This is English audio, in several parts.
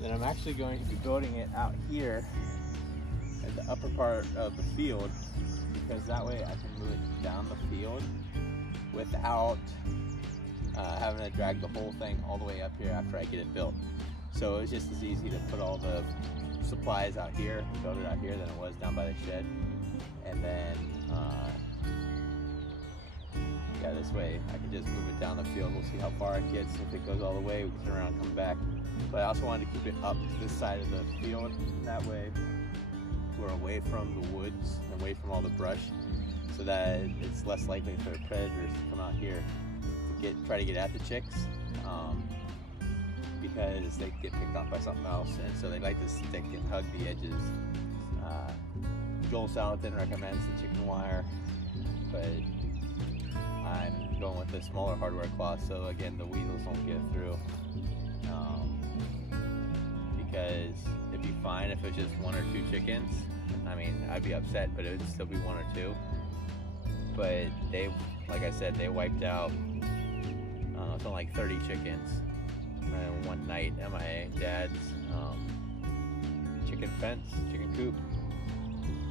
Then I'm actually going to be building it out here at the upper part of the field, because that way I can move it down the field without having to drag the whole thing all the way up here after I get it built. So it was just as easy to put all the supplies out here, build it out here, than it was down by the shed. And then yeah, this way I can just move it down the field. We'll see how far it gets. If it goes all the way, we can turn around and come back. But I also wanted to keep it up to this side of the field. That way we're away from the woods and away from all the brush, so that it's less likely for predators to come out here to try to get at the chicks, because they get picked off by something else, and so they like to stick and hug the edges. Joel Salatin recommends the chicken wire, but I'm going with the smaller hardware cloth, so again the weasels don't get through. Because it'd be fine if it was just 1 or 2 chickens. I mean, I'd be upset, but it would still be 1 or 2. But they, like I said, they wiped out something like 30 chickens one night at my dad's chicken coop.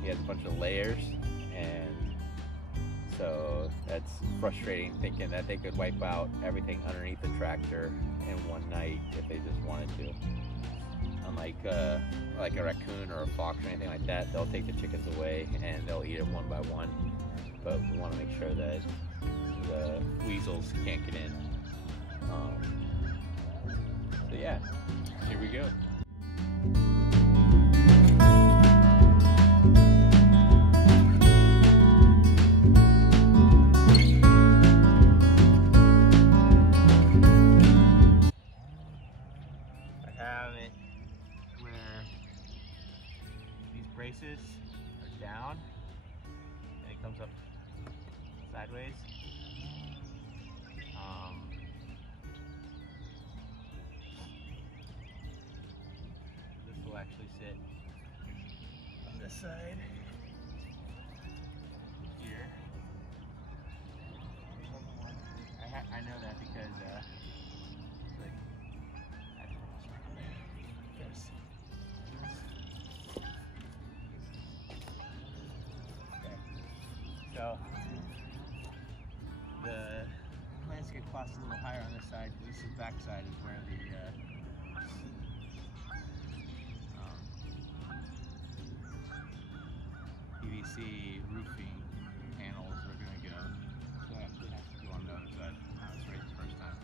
He had a bunch of layers, and so that's frustrating, thinking that they could wipe out everything underneath the tractor in one night if they just wanted to. Unlike like a raccoon or a fox or anything like that, they'll take the chickens away and they'll eat it one by one. But we want to make sure that the weasels can't get in. So yeah, here we go. Braces are down and it comes up sideways. This will actually sit on this side here. I know that because like this. So the landscape cloth's a little higher on this side, because this is back side is where the PVC roofing panels are going to go. So I actually have to go on the other side. I was right the first time.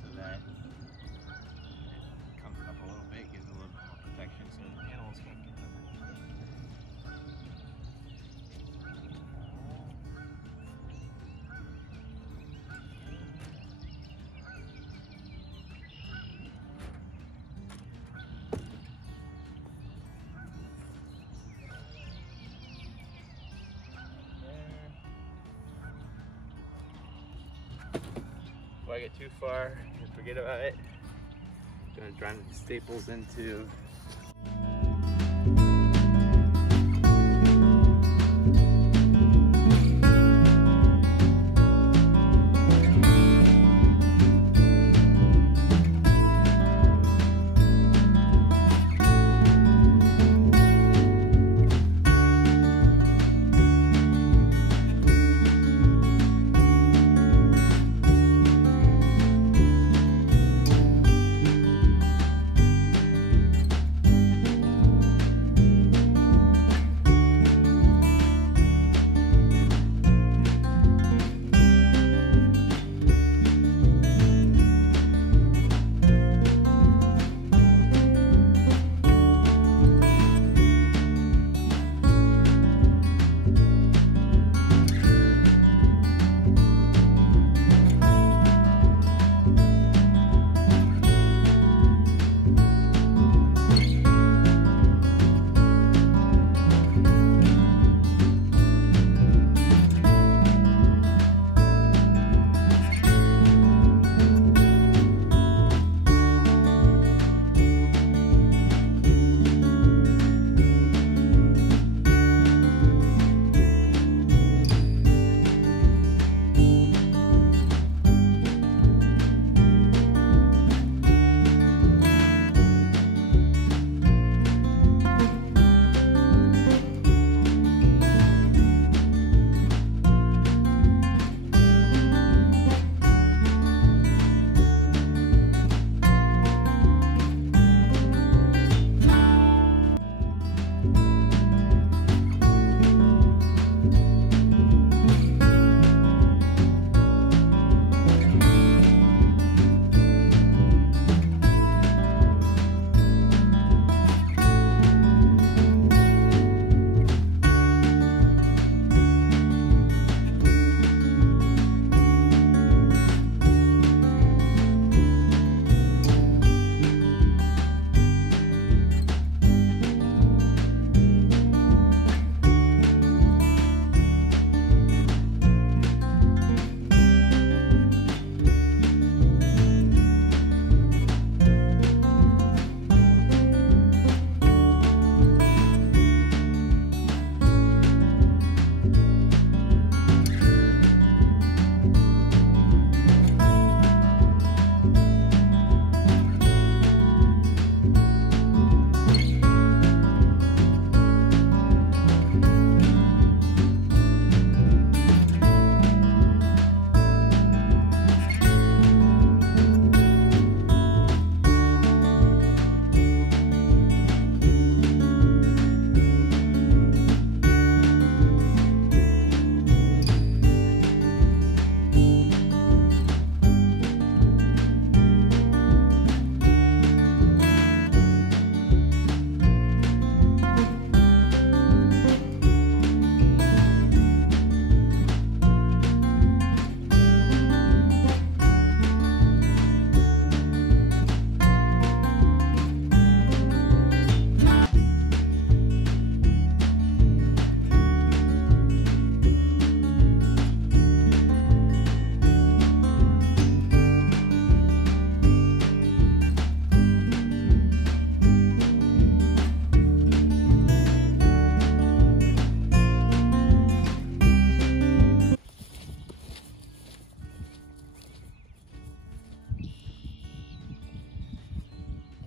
So that it comes up a little bit, gives a little bit more protection so the animals can't get them. Before I get too far and forget about it, I'm going to drive the staples into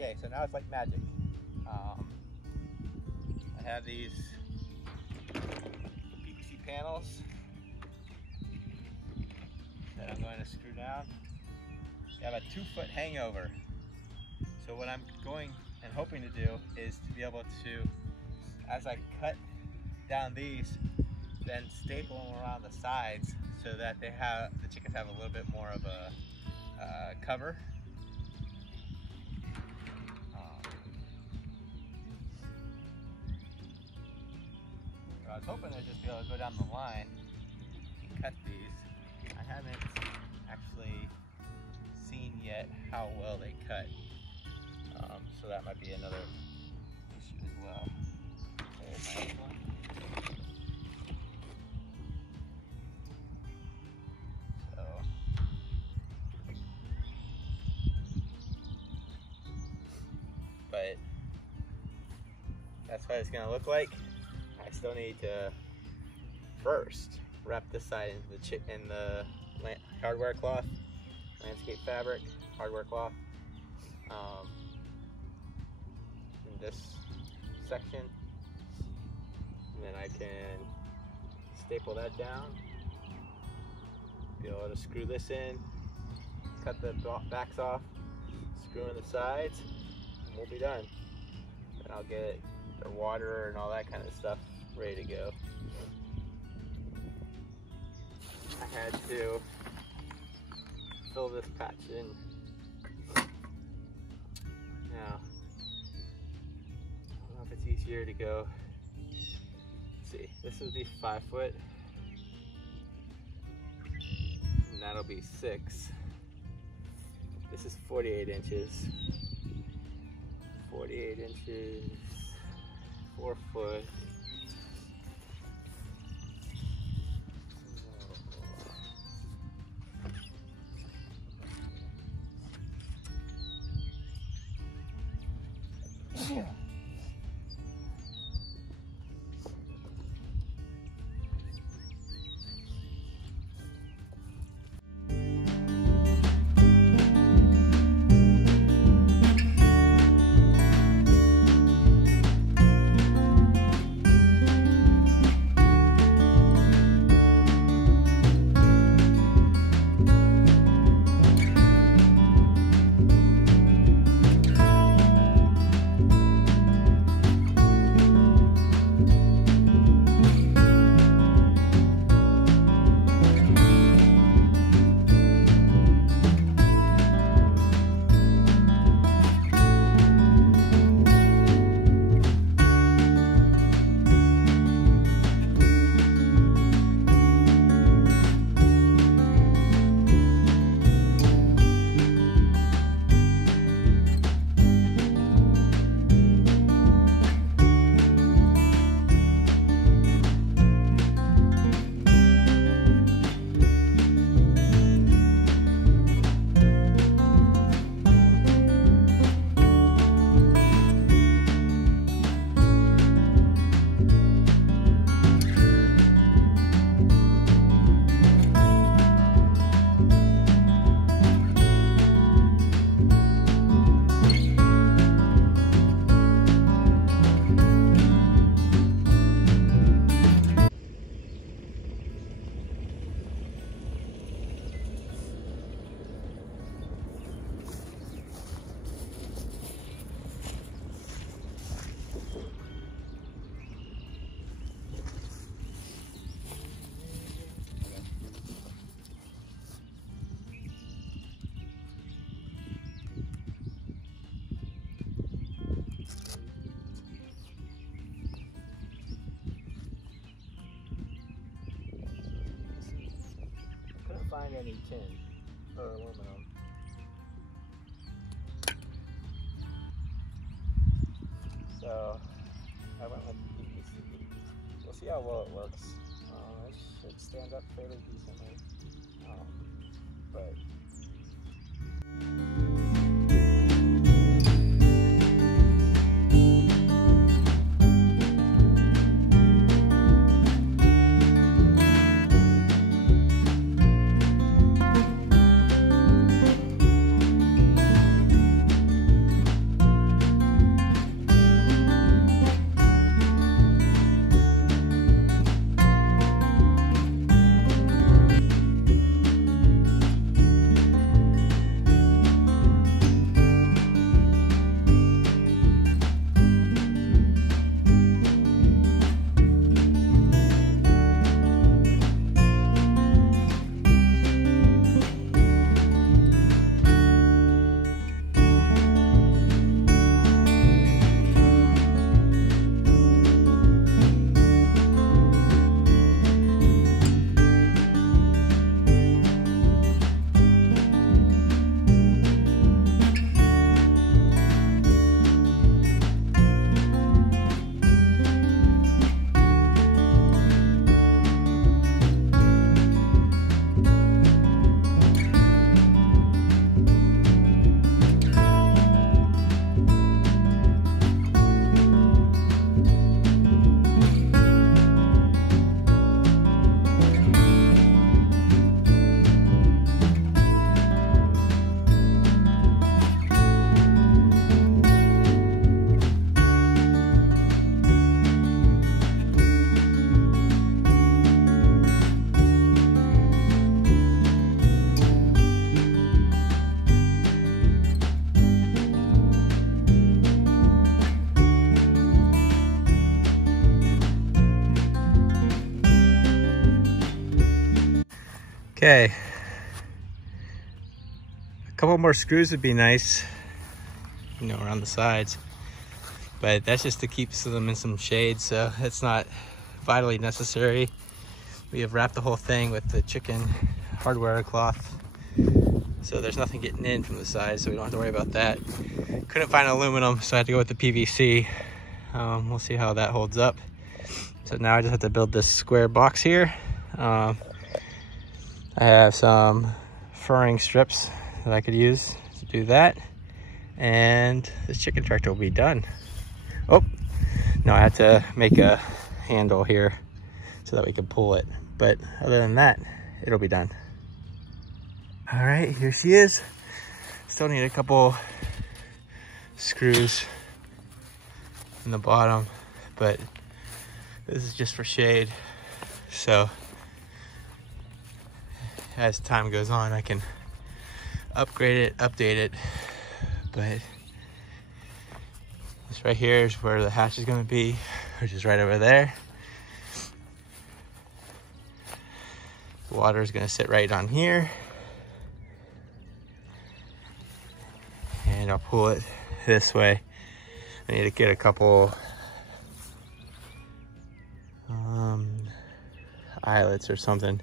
Okay, so now it's like magic. I have these PVC panels that I'm going to screw down. I have a 2-foot hangover. So what I'm going and hoping to do is to be able to, as I cut down these, then staple them around the sides so that the chickens have a little bit more of a cover. So I was hoping to just be able to go down the line and cut these. I haven't actually seen yet how well they cut, so that might be another issue as well. There's my other one. But that's what it's gonna look like. I still need to first wrap this side into the hardware cloth, landscape fabric, hardware cloth, in this section, and then I can staple that down, be able to screw this in, cut the backs off, screw in the sides, and we'll be done. And I'll get their water and all that kind of stuff ready to go. I had to fill this patch in. Now, I don't know if it's easier to go. Let's see, this would be 5 foot, and that'll be 6. This is 48 inches. 48 inches, 4 foot. Find any tin or aluminum. So I went with PVC. We'll see how well it works. It should stand up fairly decently, but Okay. A couple more screws would be nice, you know, around the sides. But that's just to keep them in some shade, so it's not vitally necessary. We have wrapped the whole thing with the chicken hardware cloth, so there's nothing getting in from the side, so we don't have to worry about that. Couldn't find aluminum, so I had to go with the PVC. We'll see how that holds up. So now I just have to build this square box here. I have some furring strips that I could use to do that, and this chicken tractor will be done. Oh, no, I have to make a handle here so that we can pull it. But other than that, it'll be done. All right, here she is. Still need a couple screws in the bottom, but this is just for shade. So as time goes on, I can upgrade it, update it. But this right here is where the hatch is gonna be, which is right over there. The water is gonna sit right on here. And I'll pull it this way. I need to get a couple eyelets or something,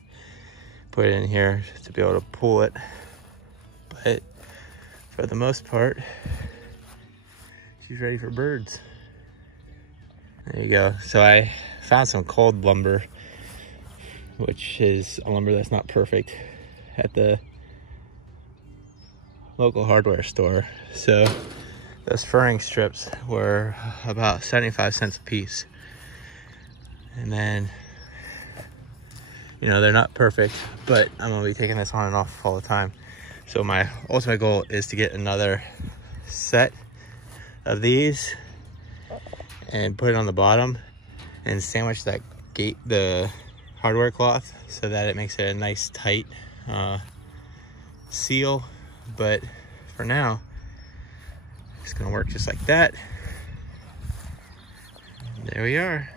put it in here to be able to pull it. But for the most part, she's ready for birds. There you go. So I found some cold lumber, which is a lumber that's not perfect, at the local hardware store. So those furring strips were about 75 cents a piece. And then, you know, they're not perfect, but I'm gonna be taking this on and off all the time. So my ultimate goal is to get another set of these and put it on the bottom and sandwich that the hardware cloth so that it makes it a nice tight seal. But for now, it's gonna work just like that. There we are.